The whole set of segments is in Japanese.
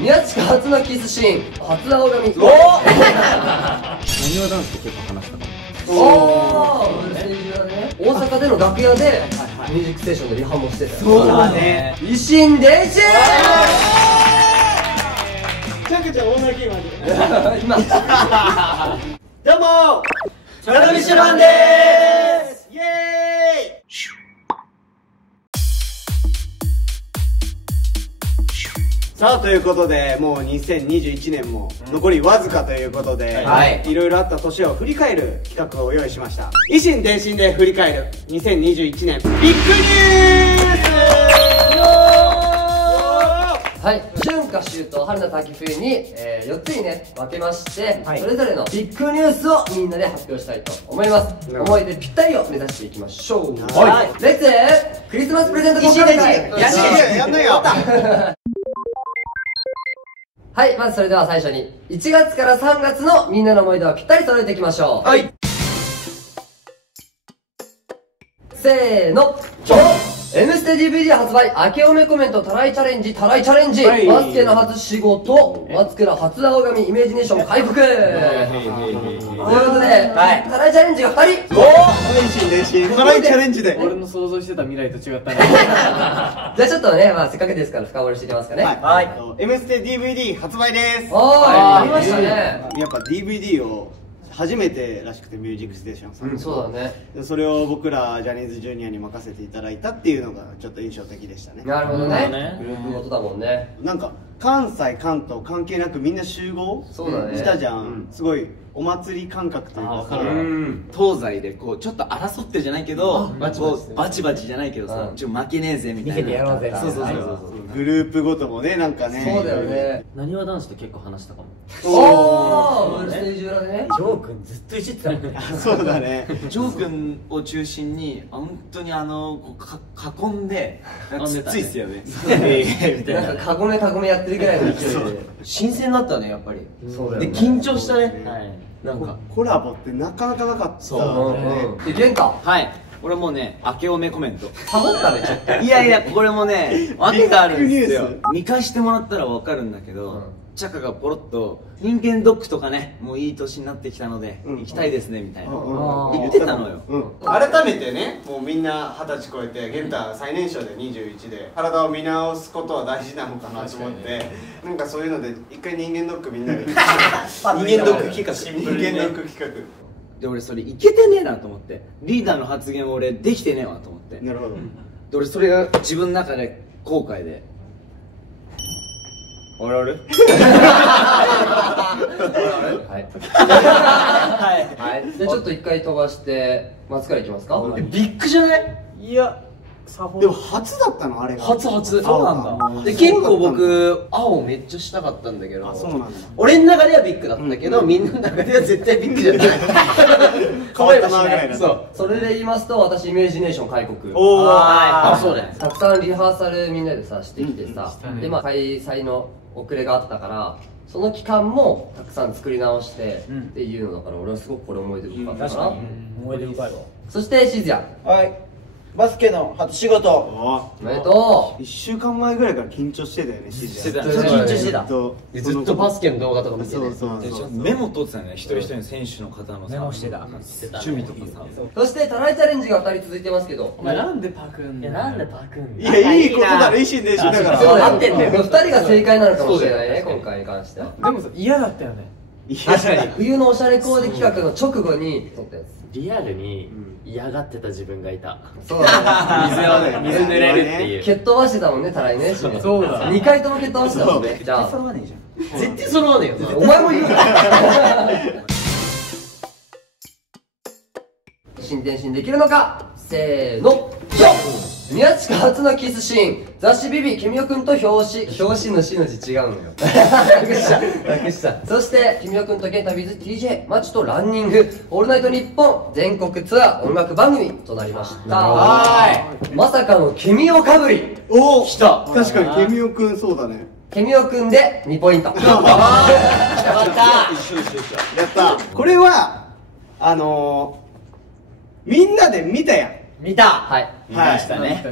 宮近初のキスシーン、初青髪。おお。なにわ男子って結構話したかも。おお、大阪での楽屋でミュージックステーションでリハもしてたよ。そうだね。維新伝心。ちゃんかちゃん女ゲーマーで。今。どうも。チャラミシュランでーす。イエーイ。さあということで、もう2021年も残りわずかということで、いろいろあった年を振り返る企画を用意しました。維新伝心で振り返る2021年ビッグニュース。はい、春夏秋冬春夏秋冬に、4つにね分けまして、それぞれのビッグニュースをみんなで発表したいと思います。思い出ぴったりを目指していきましょう。はい、レッツクリスマスプレゼント交換会。やんないよ。はい、まずそれでは最初に1月から3月のみんなの思い出をぴったり揃えていきましょう。はい、せーの、M ステ DVD 発売、明けおめコメント、たらいチャレンジ、たらいチャレンジ、バスケの初仕事、松倉初青髪、イメージネーション回復。ということで、たらいチャレンジが2人。たらいチャレンジで。俺の想像してた未来と違ったね。じゃあちょっとね、まあせっかくですから深掘りしていきますかね。はい。M ステ DVD 発売です。ありましたね。やっぱ DVD を初めてらしくて、ミュージックステーションさん、そうだね。それを僕らジャニーズジュニアに任せていただいたっていうのがちょっと印象的でしたね。なるほどね。グループごとだもんね。なんか関西関東関係なくみんな集合したじゃん。すごいお祭り感覚というか、東西でこうちょっと争ってじゃないけど、バチバチじゃないけどさ、ちょっと負けねえぜみたいな、見せてやろうぜ。そうそうそうそう、グループごともね、なんかね。そうだよね。なにわ男子と結構話したかも。おー、ステージ裏でね。ジョー君ずっといじってたもんね。そうだね。ジョー君を中心に本当にこう囲んでつっついっすよね。みたいなんかカゴメやってるぐらいの勢いで新鮮だったね、やっぱり。そうだよね。で緊張したね。なんかコラボってなかなかなかった。そういけんか。はい、俺もうね、明けおめコメントサボったねちょっと。いやいや、これもね訳があるんですよ。見返してもらったら分かるんだけど、チャカがポロッと「人間ドックとかね、もういい年になってきたので行きたいですね」みたいな言ってたのよ。改めてね、もうみんな20歳超えて、ゲンタ最年少で21で体を見直すことは大事なのかなと思って、なんかそういうので一回人間ドックみんなで人間ドック企画、人間ドック企画で、俺それいけてねえなと思って、リーダーの発言を俺できてねえわと思って、なるほど。で俺それが自分の中で後悔で、あれあれはい。でちょっと一回飛ばして松からいきますか。ビッグじゃない？いや、でも初だったのあれが。初。そうなんだ。で結構僕青めっちゃしたかったんだけど、そうなんだ。俺の中ではビッグだったけど、みんなの中では絶対ビッグじゃない。変わったなぐらいだ。そう。それで言いますと私イメージネーション開国。おお。あ、そうね。たくさんリハーサルみんなでさしてきてさ、でまあ開催の遅れがあったからその期間もたくさん作り直してっていうのだから、俺はすごくこれ思い出深かったかな。思い出深いわ。そしてしずや、はい、バスケの初仕事。おめでと1週間前ぐらいから緊張してたよね、シしてた。緊張してた。ずっとバスケの動画とか見てね。メモ取ってたね、一人一人の選手の方のさ、メモしてた。趣味とかさ。そしてトライチャレンジが2人続いてますけど、なんでパクんの？いや、なんでパクんの？いや、いいことだね、維新伝心だから。合ってんだよ。2人が正解なのかもしれないね、今回に関しては。でもさ、嫌だったよね。確かに冬のおしゃれコーデ企画の直後に撮ったやつ。リアルに嫌がってた自分がいた。そうだね。水濡れるっていう。蹴っ飛ばしてたもんね、たらいね。そうだ。2回とも蹴っ飛ばしてたもんね。じゃあ揃わねえじゃん。絶対揃わねえよ。お前も言うな。進展できるのか。せーの。宮近初のキスシーン、雑誌ビビケミオくんと表紙の C の字違うのよ。楽した。そしてケミオくんとケンタ WithTJ マチとランニングオールナイトニッポン全国ツアー音楽番組となりました。まさかのケミオかぶり。おお、来た。確かにケミオくんそうだね。ケミオくんで2ポイント。やった。これはみんなで見たやん。見た。はい。見ましたね。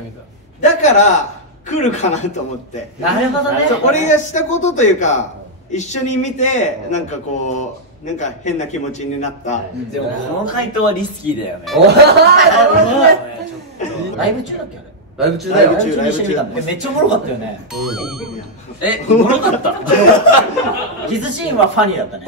だから来るかなと思って。なるほどね。俺がしたことというか一緒に見てなんかこうなんか変な気持ちになった。でもこの回答はリスキーだよね。ライブ中だっけあれ。ライブ中だよ。ライブ中に一緒に見たんだ。めっちゃおもろかったよね。おもろかった。キスシーンはファニーだったね。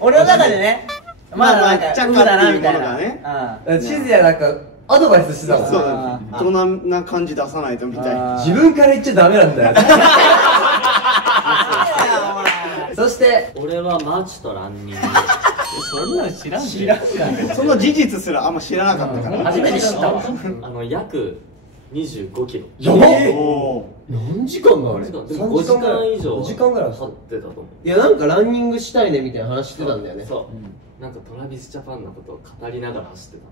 俺の中でね、まだなんかチャッウカっていうもだなみたいのがね。な。静也なんかアドバイスしてたもん。そうだ。大人な感じ出さないとみたいな。自分から言っちゃダメなんだよ。そして俺はマーチとランニング。そんなの知らんし。その事実すらあんま知らなかったから。初めて知ったわ。約25キロ。やばっ。お何時間だあれ。でも5時間以上5時間ぐらい経ってたと思う。いやなんかランニングしたいねみたいな話してたんだよね。そうなんかトラビスジャパンのことを語りながら走ってた。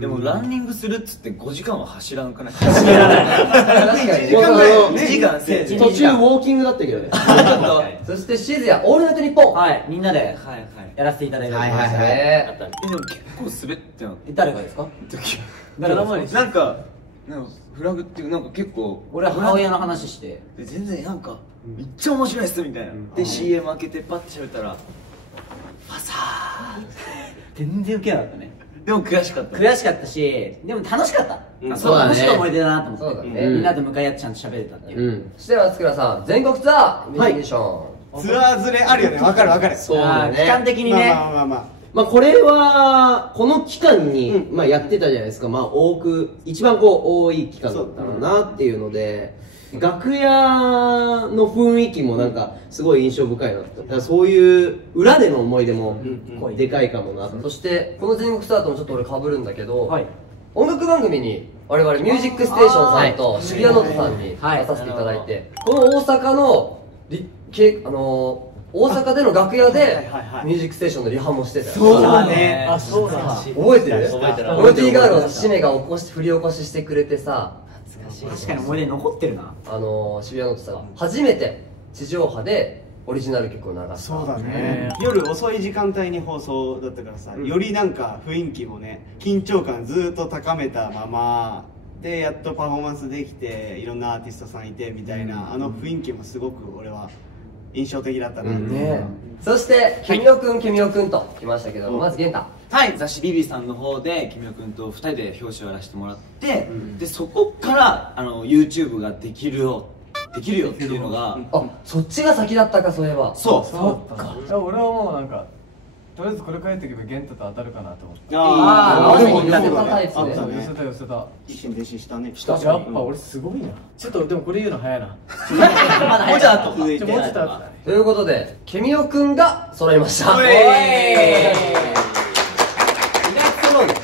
でもランニングするっつって5時間は走らんくない？確かに1時間ぐらい2時間せい途中ウォーキングだったけどね。そして静也オールナイトニッポン。はい、みんなではいはい。やらせていただいておりはいます。はいはい。でも結構滑ってなって誰がですか？誰がですか？なんかフラグっていうなんか結構俺は母親の話してで全然なんかめっちゃ面白いっすみたいなで CM 開けてパッて喋ったらパサ全然ウケなかったね。ーでも悔しかった悔しかったし、でも楽しかった。そうだね楽しい思い出だなと思って。そうだねみんなと向かい合ってちゃんと喋れたっていう。うん。そして松倉さん全国ツアーイメージション。ツアーずれあるよね。わかるわかる。そうだね。期間的にね。まあまあまあまあ。まあこれはこの期間にまあやってたじゃないですか。まあ一番多い期間だったのなっていうので、楽屋の雰囲気もなんかすごい印象深いなって。だからそういう裏での思い出もでかいかもな。そしてこの全国ツアーともちょっと俺被るんだけど、はい。音楽番組に我々ミュージックステーションさんと渋谷ノートさんに出させていただいて、この大阪の大阪での楽屋でミュージックステーションのリハもしてたよ。そうだね。あ、そうだ。覚えてる？覚えてるモルティガールのシメが振り起こししてくれてさ、確かに思い出残ってるな。渋谷ノートさんが初めて地上波でオリジナル曲を流した。そうだね。夜遅い時間帯に放送だったからさ、よりなんか雰囲気もね、緊張感ずっと高めたままでやっとパフォーマンスできて、いろんなアーティストさんいてみたいな、あの雰囲気もすごく俺は印象的だったな。ね。そしてケミオくんと来ましたけど、まず玄太。はい雑誌ビビさんの方で君野くんと2人で表紙をやらせてもらって、でそこからYouTube ができるよっていうのがあ、そっちが先だったかそういえば。そういや俺はもうなんかとりあえずこれ書いておけばゲンタと当たるかなと思ってあー、でも寄せたタイプね。あったね寄せた寄せた一心弟子したね。やっぱ俺すごいなちょっとでもこれ言うの早いなもうちょっと続いてもうちょっと後だねということでケミオくんが揃いました。おい意外と揃うね。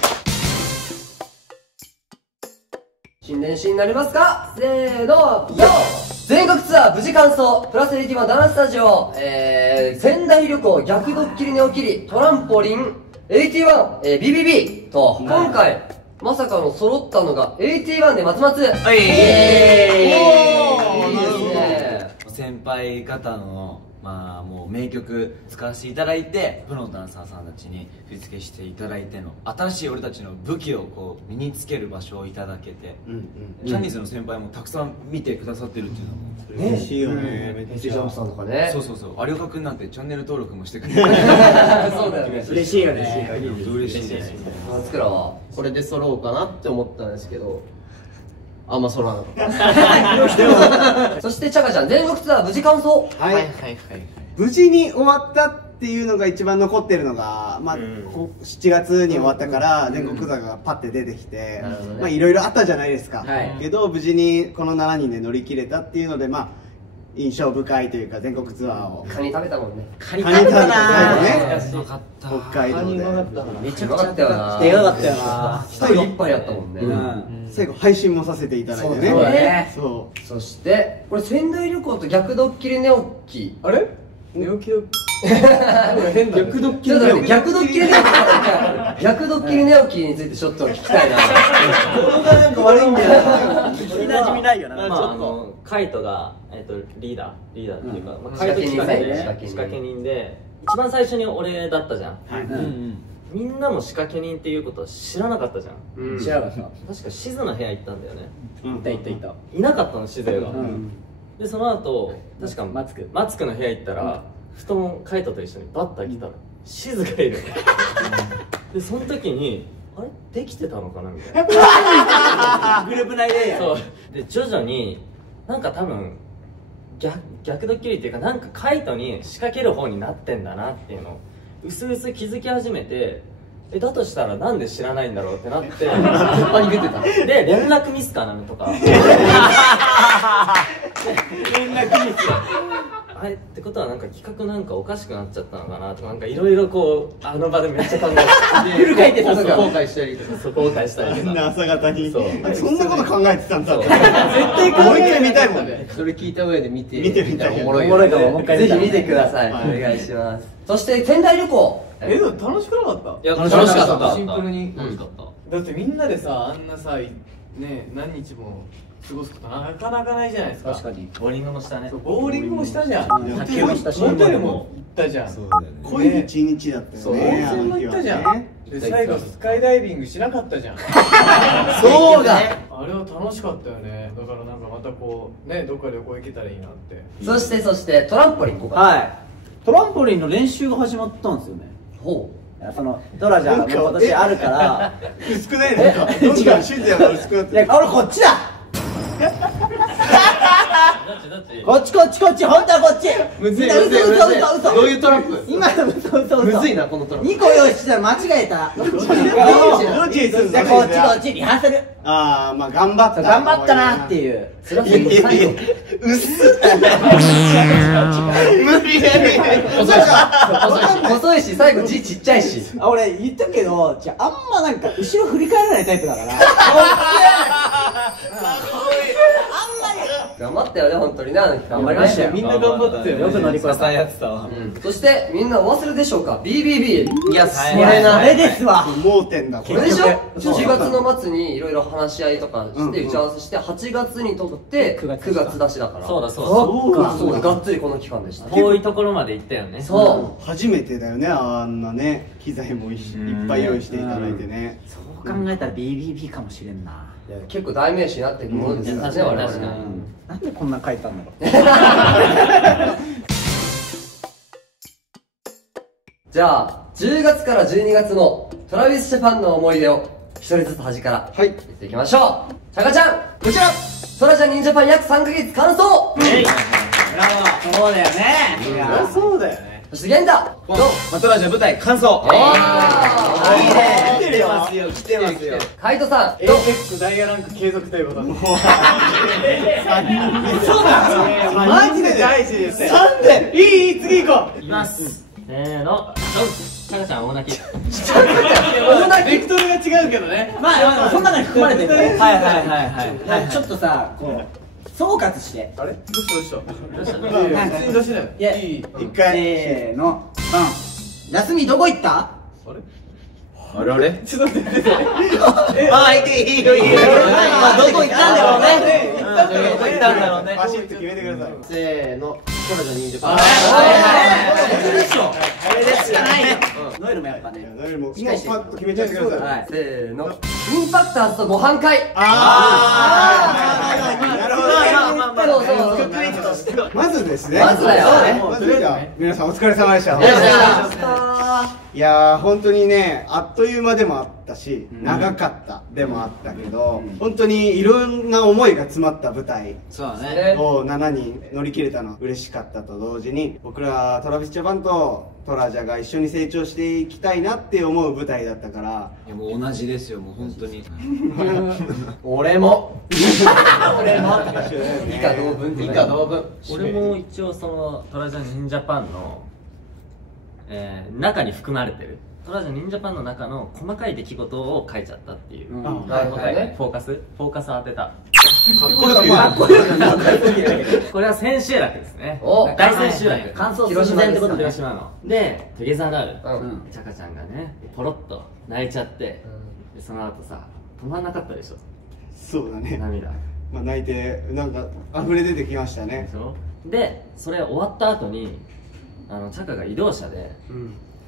新年始になりますか？せーの、よー！全国ツアー無事完走プラス81ダンススタジオ、仙台旅行逆ドッキリ寝起きりトランポリン81、BBB と、今回まさかの揃ったのが81で松松。はいいいですね。先輩方のまあもう名曲使わせていただいてプロのダンサーさんたちに振り付けしていただいての新しい俺たちの武器をこう身につける場所をいただけて、ジャニーズの先輩もたくさん見てくださってるっていうのも嬉しいよね。めっちゃジャンプさんとかね。そう有岡君なんてチャンネル登録もしてくれてそうだよね。嬉しいよね。嬉しいです松倉はこれで揃うかなって思ったんですけど、あんま揃わなかった。そしてチャカちゃん全国ツアー無事完走。はい。無事に終わったっていうのが一番残ってるのが、まあ、7月に終わったから全国ツアーがパッて出てきて、まあいろいろあったじゃないですか。けど無事にこの7人で乗り切れたっていうので、まあ印象深いというか全国ツアーを。カニ食べたもんね。カニカニ食べた最後ね。よかった北海道で。めちゃくちゃったよな。でかかったよな。一人一杯やったもんね。最後配信もさせていただいてね。そうだね。そそしてこれ仙台旅行と逆ドッキリ寝起き。あれ寝起きだ変だ逆ドッちょっと待って、逆ドッキリ寝起き逆ドッキリ寝起きについてちょっと聞きたいな。なんか悪いんだよな。聞きなじみないよな。カイトが、リーダーっていうか、カイト仕掛け人仕掛けね仕掛け人で一番最初に俺だったじゃん、みんなも仕掛け人っていうことは知らなかったじゃん。知らなかった。確かシズの部屋行ったんだよね。いたいたいた。いなかったの、シズが。んでその後確かマツクの部屋行ったら、布団カイトと一緒にバッター来たらシズがいるでその時にあれできてたのかなみたいなグループ内で。そうで徐々になんか多分逆ドッキリっていうか、なんかカイトに仕掛ける方になってんだなっていうのをうすうす気づき始めて、だとしたらなんで知らないんだろうってなって他に出てたで連絡ミスかなとか連絡ミス。あれってことはなんか企画なんかおかしくなっちゃったのかなとか、なんかいろいろこうあの場でめっちゃ考えてフル回転させた。後悔したりとかそう後悔したりとか。朝方にそうそんなこと考えてたんだそうって絶対もう一回見たいもんね。それ聞いた上で見てみたいおもろいおもろいかももう一回見たぜひ見てください、はいお願いします。そして仙台旅行でも楽しくなかったいや楽しかったシンプルに楽しかった。だってみんなでさ、あんなさね何日も過ごすことなかなかないじゃないですか。確かに。ボーリングもしたね。そうボーリングもしたじゃん。卓球もしたし。ホテルも行ったじゃん。そうだよね。濃い一日だったよそう温ね。泉も行ったじゃん。で最後スカイダイビングしなかったじゃん。そうだあれは楽しかったよね。だからなんかまたこうねどっか旅行行けたらいいなって。そしてトランポリンここはい。トランポリンの練習が始まったんですよね。ほそのトラジャーが今年あるから。薄くないなんかどんどんシュゼが薄くなってる。俺こっちだ。どっちこっち本当はこっち。むずい嘘むずい嘘嘘嘘。どういうトランプ今の嘘。むずいなこのトランプ2個用意してたら間違えた。どっちにするんだじゃあこっちリハーサル。ああまあ頑張った。頑張ったなっていう。それはもう最後無理やり。細いし最後字ちっちゃいし俺言ったけど、あんまなんか後ろ振り返らないタイプだから。頑張ったよね本当にな。頑張りましたよ。みんな頑張ったよね。よく乗り越えた。やってたわ。そしてみんなお忘れでしょうか BBB いや、そそれな。あれですわ。盲点だこれでしょそう4月の末にいろいろ話し合いとかして打ち合わせして8月にとって9月出しだからそうだそうそうだがっつりこの期間でしただ。遠いところまで行ったよね。そ初めてだよねあんなね機材もいっぱい用意していただいてね。そう考えたら BBB かもしれんな。う結構代名詞になっていくものですからね我々確かになんでこんな書いたんだろう。じゃあ10月から12月のトラビスジャパンの思い出を一人ずつ端から言っていきましょう。チャカちゃんこちらトラジャニンジャパン約3ヶ月完走。そうだよね。いや、そうだよね。そして源太どうマトラジャ舞台完走。いいね。来てるよ。来てますよ。カイトさんエどうイペックスダイヤランク継続ということで。そうマジで大事ですよ。なんでいい次行こう。いきますせーのチャカちゃん大泣き。ベクトルが違うけどね。まあ、その中に含まれてるね。はい。ちょっとさ、こう、総括して。あれどうしたいや普通に出しない。いやいい。一回せーの、休みどこ行った？あれちょっと待って。あ、いいよ。まあ、どこ行ったんだろうね。行ったんだろうね。どこ行ったんだろうね。バシッと決めてください。せーのトラジャニンジャパンこれでしょ。これですよね。ノエルもやっぱね。ノエルもパッと決めちゃってください。せーのインパクターズとご飯会。なるほどね。そうまずですね。まずだよまずじゃあ皆さんお疲れ様でした。あいやー本当にねあっという間でもあったし長かったでもあったけど本当にいろんな思いが詰まった舞台そうだね。ねを7人乗り切れたの嬉しかったと同時に僕らトラビスジャパンとトラジャが一緒に成長していきたいなって思う舞台だったからいやもう同じですよ、もう本当に。俺も俺も。以下同文以下同文俺も一応そのトラジャニンジャパンの、中に含まれてるトラジャニンジャパンの中の細かい出来事を書いちゃったっていう、なるほどねフォーカス当てた。かっこよく言うこれは千秋楽ですね。お大千秋楽。完走寸前ってことね。広島のでトゥゲザーラブ、うんチャカちゃんがねポロッと泣いちゃって、でその後さ止まんなかったでしょそうだね涙まあ泣いてなんか溢れ出てきましたねでしょ。でそれ終わった後にチャカが移動車で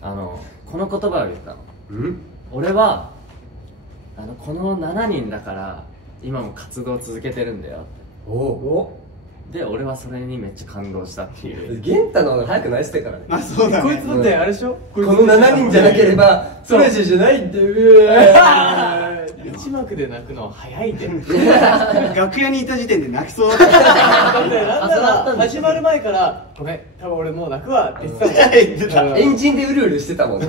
この言葉を言ったの。俺はこの7人だから今も活動を続けてるんだよ。で俺はそれにめっちゃ感動したっていう。玄太の方が早くナイスってからね。あ、そうだね。こいつだってあれでしょ、この7人じゃなければソラジじゃないんだよ。一幕で泣くのは早いで。楽屋にいた時点で泣きそうだった。だってなんなら始まる前から「ごめん多分俺もう泣くわ」って言ってたもん。エンジンでうるうるしてたもんね。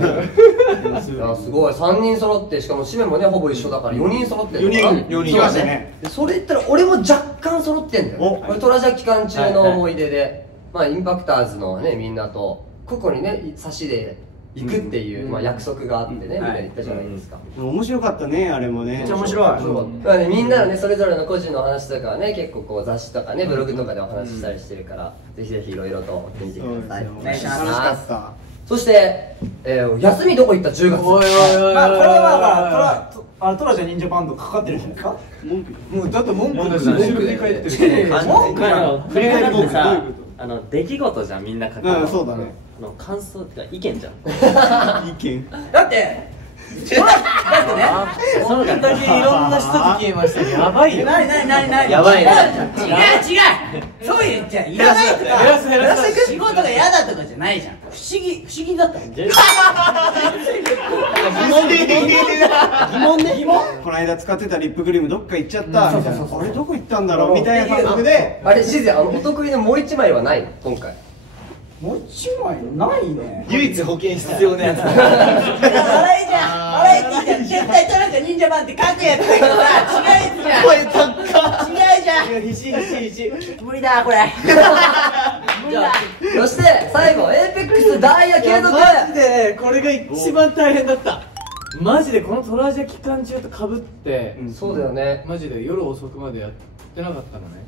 すごい3人揃って、しかも締めもねほぼ一緒だから4人揃ってるのかな。4人来ましたね。それ言ったら俺も若干揃ってんだよ。これトラジャ期間中の思い出で、まあインパクターズのねみんなとここにね差しで行くっていう、まあ約束があってね、みんなで行ったじゃないですか。面白かったね、あれもね。めっちゃ面白い。まあね、みんなのねそれぞれの個人の話とかはね結構こう雑誌とかねブログとかでお話ししたりしてるから、ぜひぜひいろいろと追ってみてください。お願いします。楽しかった。そして、休みどこ行った？ 10月。おいおいおい、まあこれはトラジャ忍者バンドかかってるじゃないですか。もうだって文句だし後ろで帰ってる。文句振り返ってさ、出来事じゃんみんな書くの。そうだね。感想ってか意見じゃん。意見。だってね、そんだけいろんな人と消えましたね。やばいよ。なにやばいね。違うそういうんじゃいらないとか、減らす仕事が嫌だとかじゃないじゃん。不思議だったもん。疑問。この間使ってたリップクリームどっか行っちゃったみたいな。あれどこ行ったんだろうみたいな感覚で。あれしずお得意のもう1枚はないの今回？もう一枚ないね。唯一保険必要なやつ。笑いじゃん。笑いって言ったら絶対トラジャ忍者バンって書くやつだけどさ、違うやつじゃん。声高っ。違うじゃん。必死。無理だこれ。無理だ。そして最後エーペックスダイヤ継続。マジでね、これが一番大変だった。マジでこのトラジャ期間中とかぶって、そうだよね。マジで夜遅くまでやってなかったのね。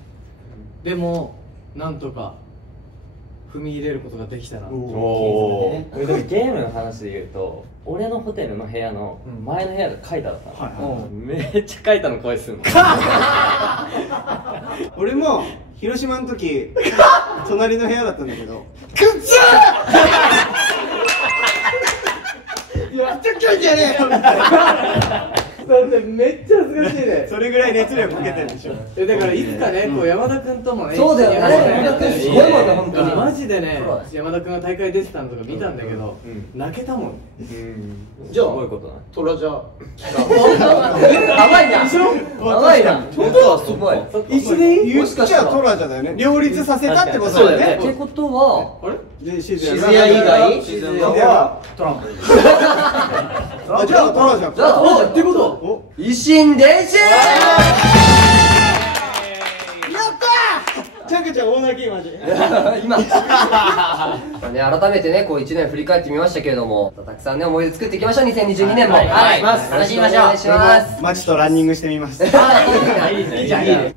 でもなんとか踏み入れることができたな。でもゲームの話で言うと、俺のホテルの部屋の前の部屋がカイタだったの。めっちゃカイタの声するの。俺も広島の時隣の部屋だったんだけど、やっちゃったんじゃねえよみたいな。だってめっちゃ恥ずかしいね。それぐらい熱量かけてるでしょ。だからいつかね、こう山田君ともね、そうだよね。山田君すごいもんね本当に。マジでね、山田君が大会出てたのとか見たんだけど、泣けたもん。じゃあすごいことな。トラジャ甘いな。甘いな。本当はすごい。一年言っちゃトラジャだよね。両立させたってことだよね。ってことは、あれ？静谷以外？静谷はトランプ。じゃあトラジャ。じゃあトラってこと？維新伝心。ちゃんちゃん大泣きマジ。今ね、改めてねこう1年振り返ってみましたけれども、たくさんね思い出作っていきましょう。2022年もはい楽しみましょう。お願いします。街とランニングしてみます。いいじゃんいいね。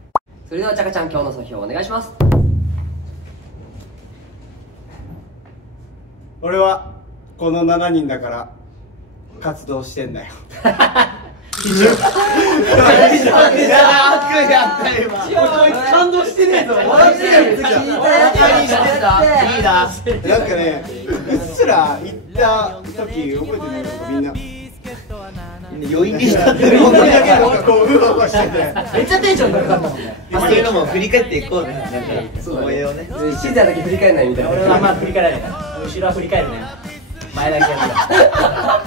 それではちゃかちゃん今日の総評お願いします。俺はこの7人だから活動してんだよ。感動してねえぞ。笑ってる。なんかね、うっすら行った時覚えてるのみんな。余韻に浸ってる。こんだけこううわうわしてて。めっちゃテンション高かったもんね。そういうのも振り返っていこうね。思い出をね。シーザーだけ振り返らないみたいな。俺はまあ振り返らないから。後ろは振り返るね。前だけやるから。